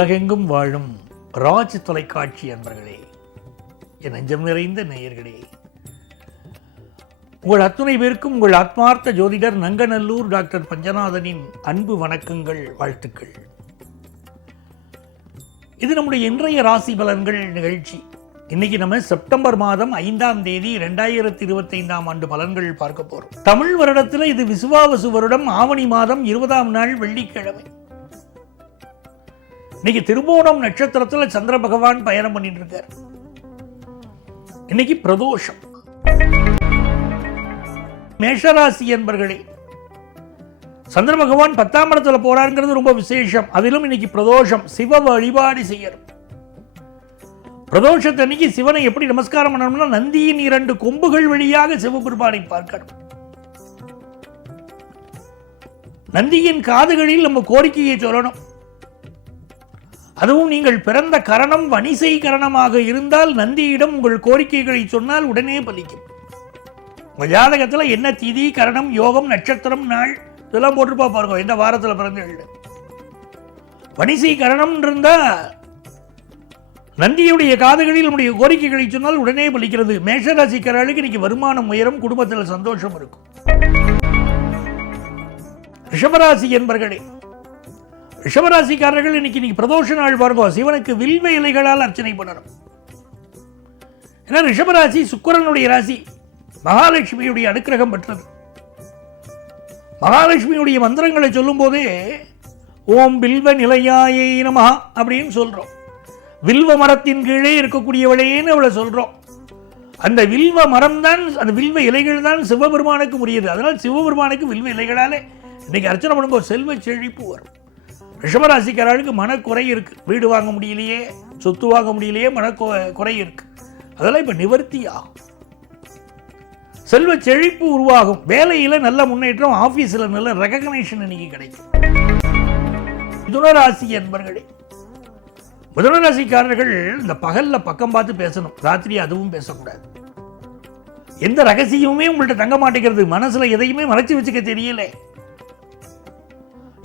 உலகெங்கும் வாழும் ராஜ் தொலைக்காட்சி அன்பர்களே, என் நெஞ்சம் நிறைந்த நேயர்களே, உங்கள் அத்துணை பேருக்கும் உங்கள் ஆத்மார்த்த ஜோதிடர் நங்கநல்லூர் டாக்டர் பஞ்சநாதனின் அன்பு வணக்கங்கள், வாழ்த்துக்கள். இது நம்முடைய இன்றைய ராசி பலன்கள் நிகழ்ச்சி. இன்னைக்கு நம்ம செப்டம்பர் மாதம் 5ஆம் தேதி 2025ஆம் ஆண்டு பலன்கள் பார்க்க போறோம். தமிழ் வருடத்தில் இது விசுவாவசு வருடம், ஆவணி மாதம் 20ஆம் நாள் வெள்ளிக்கிழமை. இன்னைக்கு திருவோணம் நட்சத்திரத்தில் சந்திர பகவான் பயணம் பண்ணிட்டு இருக்கார். இன்னைக்கு பிரதோஷம். மேஷராசி என்பர்களே, சந்திர பகவான் 10ஆம் இடத்துல போறாருங்கிறது ரொம்ப விசேஷம். அதிலும் இன்னைக்கு பிரதோஷம், சிவ வழிபாடு செய்யணும். பிரதோஷத்தன்னைக்கு சிவனை எப்படி நமஸ்காரம் பண்ணணும்னா, நந்தியின் 2 கொம்புகள் வழியாக சிவபெருமானை பார்க்கணும். நந்தியின் காதுகளில் நம்ம கோரிக்கையை சொல்லணும். அதுவும் நீங்கள் பிறந்த கரணம் வணிசை கரணமாக இருந்தால் நந்தியிடம் உங்கள் கோரிக்கைகளை சொன்னால் உடனே பலிக்கும். உங்கள் ஜாதகத்தில் என்ன திதி, கரணம், யோகம், நட்சத்திரம், நாள் இதெல்லாம் போட்டுருப்பா பாருங்க, எந்த வாரத்தில் பிறந்தீர்கள். வணிசை கரணம் இருந்தா நந்தியுடைய காதுகளில் நம்முடைய கோரிக்கைகளை சொன்னால் உடனே பலிக்கிறது. மேஷராசிக்காரர்களுக்கு இன்னைக்கு வருமானம் உயரும், குடும்பத்தில் சந்தோஷம் இருக்கும். ரிஷபராசி என்பர்களே, ரிஷபராசிக்காரர்கள் இன்னைக்கு பிரதோஷ நாள் பாருங்க, சிவனுக்கு வில்வ இலைகளால் அர்ச்சனை பண்ணணும். ஏன்னா ரிஷபராசி சுக்கிரனுடைய ராசி, மகாலட்சுமியுடைய அனுக்கிரகம் பெற்றது. மகாலட்சுமியுடைய மந்திரங்களை சொல்லும் போதே ஓம் வில்வ நிலையாயை நமஹ அப்படின்னு சொல்றோம். வில்வ மரத்தின் கீழே இருக்கக்கூடியவளையேன்னு அவளை சொல்றோம். அந்த வில்வ மரம் தான், அந்த வில்வ இலைகள் தான் சிவபெருமானுக்கு உரியது. அதனால் சிவபெருமானுக்கு வில்வ இலைகளாலே இன்னைக்கு அர்ச்சனை பண்ணுங்க, செல்வ செழிப்பு வரும். ரிஷபராசிக்காரர்களுக்கு மனக்குறை இருக்கு, வீடு வாங்க முடியலையே, சொத்து வாங்க முடியலையே, மனக்குறை இருக்கு. அதெல்லாம் இப்ப நிவர்த்தி ஆகும். செல்வ செழிப்பு உருவாகும். வேலையில நல்ல முன்னேற்றம், ஆபீஸ்ல நல்ல ரெகக்னேஷன் இன்னைக்கு கிடைக்கும். மிதுனராசி என்பர்களே, மிதுனராசிக்காரர்கள் இந்த பகல்ல பக்கம் பார்த்து பேசணும், ராத்திரி அதுவும் பேசக்கூடாது. எந்த ரகசியமுமே உங்கள்கிட்ட தங்க மாட்டேங்கிறது, மனசுல எதையுமே மறைச்சு வச்சுக்க தெரியல.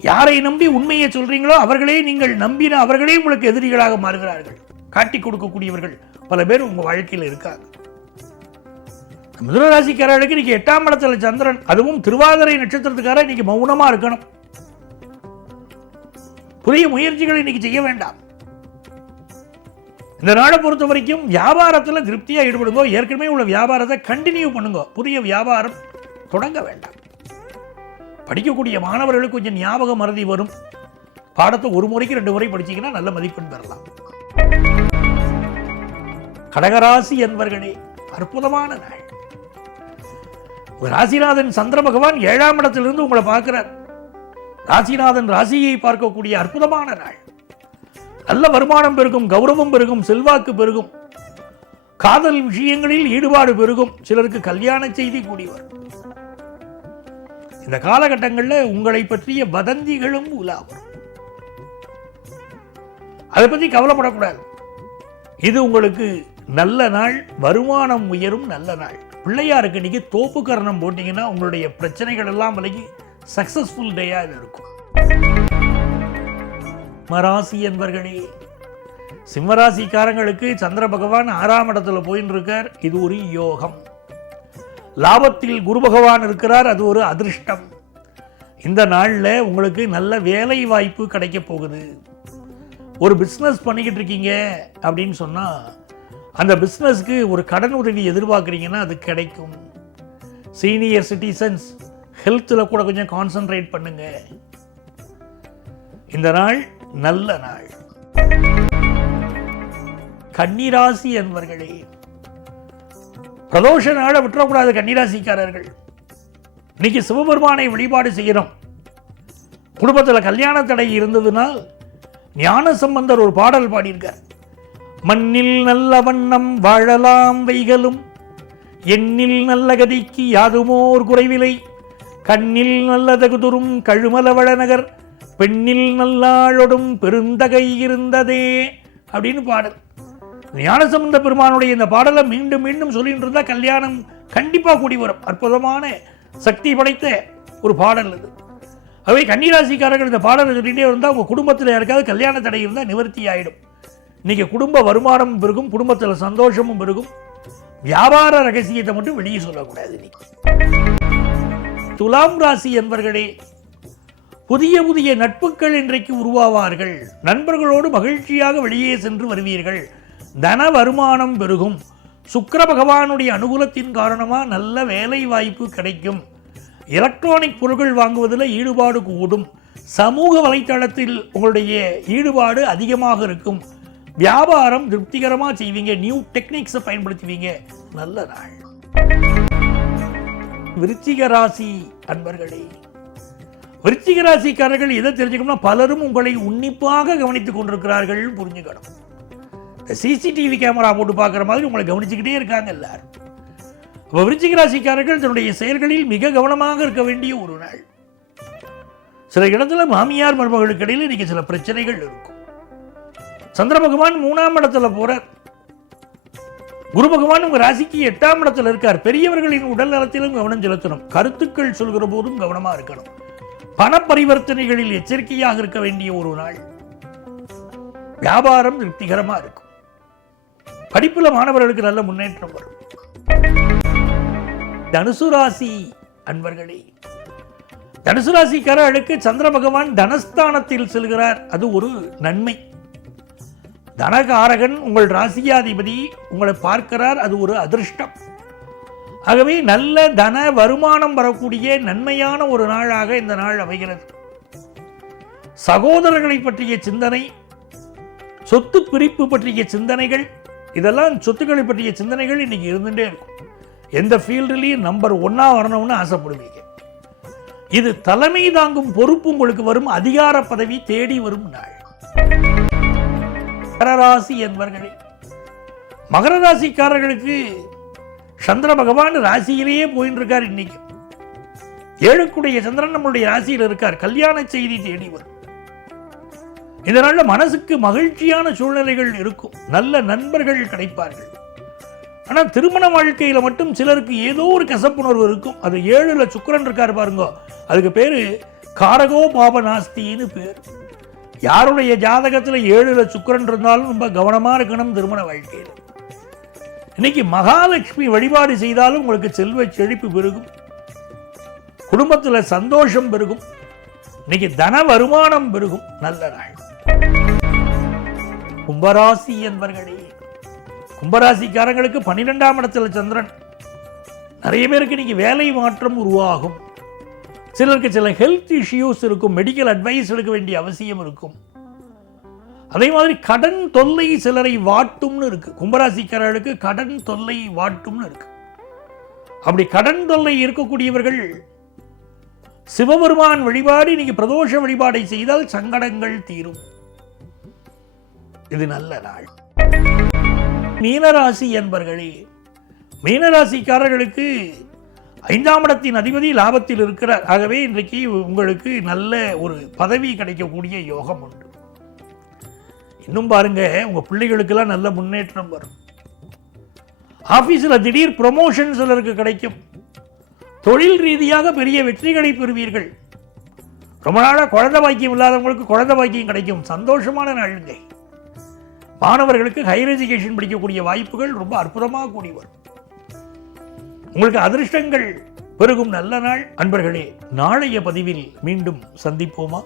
யாரை நம்பி உண்மையை சொல்றீங்களோ அவர்களே நீங்கள் நம்பின அவர்களே உங்களுக்கு எதிரிகளாக மாறுகிறார்கள். காட்டி கொடுக்கக்கூடியவர்கள் பல பேர் உங்க வாழ்க்கையில் இருக்காங்க. மிதுனராசிக்காரர்களுக்கு இன்னைக்கு 8ஆம் இடத்துல சந்திரன், அதுவும் திருவாதிரை நட்சத்திரத்துக்கார இன்னைக்கு மௌனமா இருக்கணும். புதிய முயற்சிகளை இன்னைக்கு செய்ய வேண்டாம். இந்த நாளை பொறுத்த வரைக்கும் வியாபாரத்தில் திருப்தியா ஈடுபடுங்க. ஏற்கனவே உள்ள வியாபாரத்தை கண்டினியூ பண்ணுங்க, புதிய வியாபாரம் தொடங்க வேண்டாம். படிக்கக்கூடிய மாணவர்களுக்கு கொஞ்சம் ஞாபக மறதி வரும். பாடத்தை ஒரு முறைக்கு 2 முறை படிச்சீங்கன்னா நல்ல மதிப்பெண் பெறலாம். கடகராசி என்பர்களே, அற்புதமான நாள். ராசிநாதன் சந்திர பகவான் 7ஆம் இடத்திலிருந்து உங்களை பார்க்கிறார். ராசிநாதன் ராசியை பார்க்கக்கூடிய அற்புதமான நாள். நல்ல வருமானம் பெருகும், கௌரவம் பெருகும், செல்வாக்கு பெருகும், காதல் விஷயங்களில் ஈடுபாடு பெருகும். சிலருக்கு கல்யாண செய்தி கூடி வரும். இந்த காலகட்டங்களில் உங்களை பற்றிய வதந்திகளும் உலாவும். அதை பற்றி கவலைப்படக்கூடாது. இது உங்களுக்கு நல்ல நாள், வருமானம் உயரும் நல்ல நாள். பிள்ளையாருக்கு இன்னைக்கு தோப்பு கரணம் போட்டீங்கன்னா உங்களுடைய பிரச்சனைகள் எல்லாம் விலகி சக்சஸ்ஃபுல் டேயா இது இருக்கும். சிம்மராசி என்பர்களே, சிம்மராசிக்காரங்களுக்கு சந்திர பகவான் 6ஆம் இடத்துல போயின்னு இருக்கார். இது ஒரு யோகம். லாபத்தில் குரு பகவான் இருக்கிறார், அது ஒரு அதிர்ஷ்டம். இந்த நாளில் உங்களுக்கு நல்ல வேலை வாய்ப்பு கிடைக்க போகுது. ஒரு பிஸ்னஸ் பண்ணிக்கிட்டு இருக்கீங்க அப்படின்னு சொன்னால் அந்த பிஸ்னஸ்க்கு ஒரு கடன் உதவி எதிர்பார்க்குறீங்கன்னா அது கிடைக்கும். சீனியர் சிட்டிசன்ஸ் ஹெல்த்தில் கூட கொஞ்சம் கான்சன்ட்ரேட் பண்ணுங்க. இந்த நாள் நல்ல நாள். கன்னிராசி என்பர்களே, பிரதோஷ நாளை விட்டுறக்கூடாது. கன்னிராசிக்காரர்கள் இன்னைக்கு சிவபெருமானை வழிபாடு செய்யணும். குடும்பத்தில் கல்யாண தடை இருந்ததுனால் ஞான சம்பந்தர் ஒரு பாடல் பாடியிருக்கார். மண்ணில் நல்ல வண்ணம் வாழலாம் வைகளும், எண்ணில் நல்ல கதிக்கு யாதுமோர் குறைவிலை, கண்ணில் நல்ல தகுதுரும் கழுமல வளநகர், பெண்ணில் நல்லாளொடும் பெருந்தகை இருந்ததே அப்படின்னு பாடல். ஞானசம்பந்த பெருமானுடைய இந்த பாடலை மீண்டும் மீண்டும் சொல்லிட்டு இருந்தா கல்யாணம் கண்டிப்பா கூடி வரும். அற்புதமான சக்தி படைத்த ஒரு பாடல் இது. அவை கன்னிராசிக்காரர்கள் இந்த பாடலை சொல்லிகிட்டே இருந்தால் உங்கள் குடும்பத்தில் யாருக்காவது கல்யாண தடை இருந்தால் நிவர்த்தி ஆகிடும். இன்றைக்கி குடும்ப வருமானமும் பெருகும், குடும்பத்தில் சந்தோஷமும் பெருகும். வியாபார ரகசியத்தை மட்டும் வெளியே சொல்லக்கூடாது. இன்னைக்கு துலாம் ராசி என்பர்களே, புதிய புதிய நட்புகள் இன்றைக்கு உருவாவார்கள். நண்பர்களோடு மகிழ்ச்சியாக வெளியே சென்று வருவீர்கள். தன வருமானம் பெருகும். சுக்கிர பகவானுடைய அனுகூலத்தின் காரணமாக நல்ல வேலை வாய்ப்பு கிடைக்கும். எலக்ட்ரானிக் பொருட்கள் வாங்குவதில் ஈடுபாடு கூடும். சமூக வலைத்தளத்தில் உங்களுடைய ஈடுபாடு அதிகமாக இருக்கும். வியாபாரம் திருப்திகரமாக செய்வீங்க. நியூ டெக்னிக்ஸை பயன்படுத்துவீங்க. நல்ல நாள். விருச்சிக ராசி அன்பர்களே, விருச்சிக ராசிக்காரர்கள் எதை தெரிஞ்சுக்கணும்னா, பலரும் உங்களை உன்னிப்பாக கவனித்துக் கொண்டிருக்கிறார்கள் புரிஞ்சுக்கணும். சிசிடிவி கேமரா போட்டு பார்க்குற மாதிரி உங்களை கவனிச்சுக்கிட்டே இருக்காங்க எல்லாரும். அப்போ விருச்சிக ராசிக்காரர்கள் தன்னுடைய செயல்களில் மிக கவனமாக இருக்க வேண்டிய ஒரு நாள். சில இடத்துல மாமியார் மருமகளுக்கு இடையில் இன்னைக்கு சில பிரச்சனைகள் இருக்கும். சந்திர பகவான் 3ஆம் இடத்துல போறார். குரு பகவான் உங்க ராசிக்கு 8ஆம் இடத்துல இருக்கார். பெரியவர்களின் உடல் நலத்திலும் கவனம் செலுத்தணும். கருத்துக்கள் சொல்கிற போதும் கவனமா இருக்கணும். பண பரிவர்த்தனைகளில் எச்சரிக்கையாக இருக்க வேண்டிய ஒரு நாள். வியாபாரம் திருப்திகரமா இருக்கும். படிப்புல மாணவர்களுக்கு நல்ல முன்னேற்றம் வரும். தனுசு ராசி அன்பர்களே, தனுசு ராசிக்காரர்களுக்கு சந்திர பகவான் தனஸ்தானத்தில் செல்கிறார். அது ஒரு நன்மை. தனகாரகன் உங்கள் ராசியாதிபதி உங்களை பார்க்கிறார். அது ஒரு அதிர்ஷ்டம். ஆகவே நல்ல தன வருமானம் வரக்கூடிய நன்மையான ஒரு நாளாக இந்த நாள் அமைகிறது. சகோதரர்களை பற்றிய சிந்தனை, சொத்து பிரிப்பு பற்றிய சிந்தனைகள், இதெல்லாம் சொத்துக்களை பற்றிய சிந்தனைகள் இன்னைக்கு இருந்துட்டே இருக்கும். எந்த ஃபீல்டுலையும் நம்பர் 1 வரணும்னு ஆசைப்படுவீங்க. இது தலைமை தாங்கும் பொறுப்பு உங்களுக்கு வரும். அதிகார பதவி தேடி வரும் நாள். மகர ராசி என்பர்களே, மகர ராசிக்காரர்களுக்கு சந்திர பகவான் ராசியிலேயே போயின்னு இருக்கார். இன்னைக்கு 7க்குடைய சந்திரன் நம்மளுடைய ராசியில் இருக்கார். கல்யாண செய்தி தேடி வரும். இதனால மனசுக்கு மகிழ்ச்சியான சூழ்நிலைகள் இருக்கும். நல்ல நண்பர்கள் கிடைப்பார்கள். ஆனால் திருமண வாழ்க்கையில் மட்டும் சிலருக்கு ஏதோ ஒரு கசப்புணர்வு இருக்கும். அது 7ல் சுக்கிரன் இருக்கார் பாருங்க. அதுக்கு பேரு காரகோ பாபநாஸ்தின்னு பேர். யாருடைய ஜாதகத்தில் 7ல் சுக்கிரன் இருந்தாலும் ரொம்ப கவனமா இருக்கணும் திருமண வாழ்க்கையில். இன்னைக்கு மகாலட்சுமி வழிபாடு செய்தாலும் உங்களுக்கு செல்வ செழிப்பு பெருகும். குடும்பத்தில் சந்தோஷம் பெருகும். இன்னைக்கு தன வருமானம் பெருகும். நல்ல நாள். கும்பராசி என்பர்களே, கும்பராசிக்காரங்களுக்கு 12ஆம் இடத்துல சந்திரன். நிறைய பேருக்கு இன்னைக்கு வேலை மாற்றம் உருவாகும். சிலருக்கு சில ஹெல்த் இஷ்யூஸ் இருக்கும். மெடிக்கல் அட்வைஸ் எடுக்க வேண்டிய அவசியம் இருக்கும். அதே மாதிரி கடன் தொல்லை சிலரை வாட்டும்னு இருக்கு. கும்பராசிக்காரர்களுக்கு கடன் தொல்லை வாட்டும்னு இருக்கு. அப்படி கடன் தொல்லை இருக்கக்கூடியவர்கள் சிவபெருமான் வழிபாடு, இன்னைக்கு பிரதோஷ வழிபாடை செய்தால் சங்கடங்கள் தீரும். இது நல்ல நாள். மீனராசி என்பர்களே, மீனராசிக்காரர்களுக்கு 5ஆம் இடத்தின் அதிபதி லாபத்தில் இருக்கிறார். ஆகவே இன்றைக்கு உங்களுக்கு நல்ல ஒரு பதவி கிடைக்கக்கூடிய யோகம் உண்டு. இன்னும் பாருங்க, உங்க பிள்ளைகளுக்கெல்லாம் நல்ல முன்னேற்றம் வரும். ஆபீஸில் திடீர் ப்ரொமோஷன் சிலருக்கு கிடைக்கும். தொழில் ரீதியாக பெரிய வெற்றிகளை பெறுவீர்கள். ரொம்ப நாளாக குழந்தை பாக்கியம் இல்லாதவங்களுக்கு குழந்தை பாக்கியம் கிடைக்கும். சந்தோஷமான நாளுங்க. மாணவர்களுக்கு ஹையர் எஜுகேஷன் படிக்கக்கூடிய வாய்ப்புகள் ரொம்ப அற்புதமாக கூடி வரும். உங்களுக்கு அதிர்ஷ்டங்கள் பெருகும். நல்ல நாள் அன்பர்களே. நாளைய பதிவில் மீண்டும் சந்திப்போமா?